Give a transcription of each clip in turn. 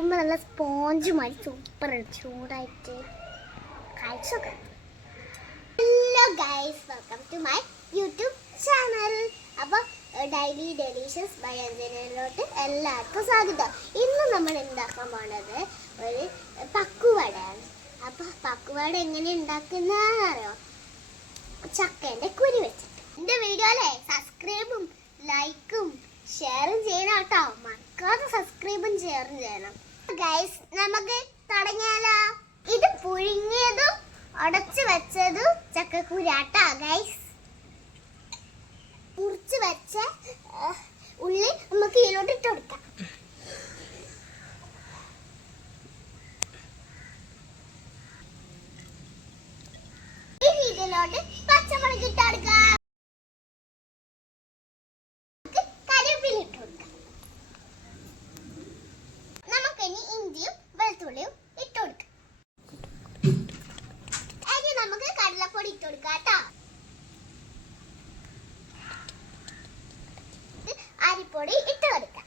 വെക്കുമ്പോൾ നല്ല സ്പോഞ്ച് മാതിരി സൂപ്പർ ചൂടായിട്ട് കഴിച്ചൊക്കെ. Hello guys, welcome to my YouTube channel. അപ്പോൾ ഡെയിലി ഡെലീഷ്യസ് ബൈ അഞ്ജനയിലോട്ട് എല്ലാവർക്കും സ്വാഗതം. ഇന്ന് നമ്മൾ ഉണ്ടാക്കാൻ പോണത് ഒരു പക്കുവടയാണ്. അപ്പോൾ പക്കുവട എങ്ങനെ ഉണ്ടാക്കുന്നതെന്ന് അറിയോ? ചക്കേൻ്റെ കുരു വെച്ചിട്ട്. എൻ്റെ വീഡിയോയിലെ സബ്സ്ക്രൈബും ലൈക്കും ഷെയറും ചെയ്യണം കേട്ടോ. മറക്കാതെ സബ്സ്ക്രൈബും ഷെയറും ചെയ്യണം ഗൈസ്. നമുക്ക് തുടങ്ങിയാലോ? ഇത് പുഴുങ്ങിയതും ഉടച്ചു വെച്ചതും ചക്കക്കുരാട്ടാ ഗൈസ്. മുറിച്ച് വെച്ച ഉള്ളി നമുക്ക് ഇതിലോട്ട് ഇട്ട് കൊടുക്കാം. ഇതിലോട്ട് പച്ചമുളക് ഇട്ട് കൊടുക്കാം. കറിവേപ്പില ഇട്ട് കൊടുക്കാം. നമുക്കിനി ഇഞ്ചിയും വെളുത്തുള്ളിയും ഇട്ട് കൊടുക്കാം. ഇനി നമുക്ക് കടലപ്പൊടി ഇട്ട് കൊടുക്കാം കേട്ടോ. അരിപ്പൊടി ഇട്ട് കൊടുക്കാം.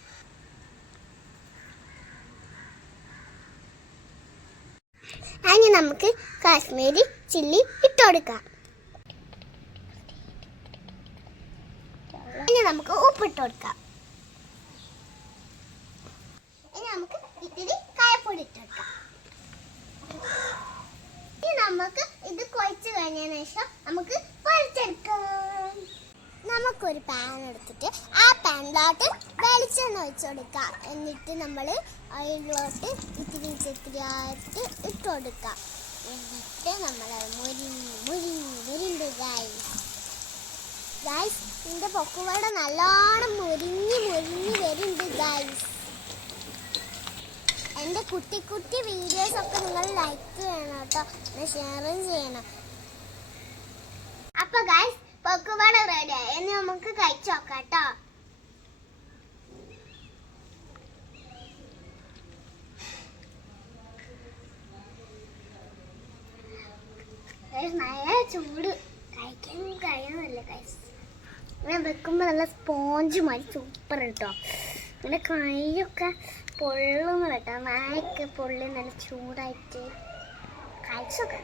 ഇനി നമുക്ക് കാശ്മീരി ചില്ലി ഇട്ട് കൊടുക്കാം. ഇനി നമുക്ക് ഉപ്പിട്ട് കൊടുക്കാം. ഇനി നമുക്ക് ഇത്തിരി കായപ്പൊടി ഇട്ട് കൊടുക്കാം. ഇനി നമുക്ക് ഇത് കുഴച്ച് കഴിഞ്ഞതിന് ശേഷം നമുക്ക് പൊരിച്ചെടുക്കാം. നമുക്കൊരു പാൻ എടുത്തിട്ട് ആ പാനിലോട്ട് വെളിച്ചെണ്ണ ഒഴിച്ചു കൊടുക്കാം. എന്നിട്ട് നമ്മൾ അതിലോട്ട് ഇത്തിരിയായിട്ട് ഇട്ട് കൊടുക്കാം. എന്നിട്ട് നമ്മൾ മുരിണ്ട് ഗൈസ്. ഇതിൻ്റെ പൊക്കുവട നല്ലോണം മുരിഞ്ഞ് വരുന്നുണ്ട് ഗൈസ്. എൻ്റെ കുട്ടി കുട്ടി വീഡിയോസൊക്കെ നിങ്ങൾ ലൈക്ക് ചെയ്യണം കേട്ടോ, ഷെയറും ചെയ്യണം. അപ്പോൾ ഗൈസ്, പൊക്കുവട റെഡിയായി. ഇനി നമുക്ക് കഴിച്ചു നോക്കാം കേട്ടോ. നല്ല ചൂട്, കഴിക്കാൻ കഴിയുന്നില്ല ഗൈസ്. ഇങ്ങനെ വെക്കുമ്പോൾ നല്ല സ്പോഞ്ച് മാതിരി സൂപ്പർ കേട്ടോ. ഇങ്ങനെ കൈയൊക്കെ പൊള്ളുന്നു കേട്ടോ. നായൊക്കെ പൊള്ളി നല്ല ചൂടായിട്ട് കഴിച്ചൊക്കെ.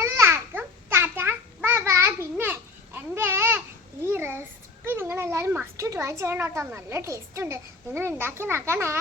എല്ലാവർക്കും ടാറ്റ ബൈ ബൈ. പിന്നെ എൻ്റെ ഈ റെസിപ്പി നിങ്ങളെല്ലാവരും മസ്റ്റ് ട്രൈ ചെയ്യണം കേട്ടോ. നല്ല ടേസ്റ്റ് ഉണ്ട്. നിങ്ങൾ ഉണ്ടാക്കി നോക്കണേ.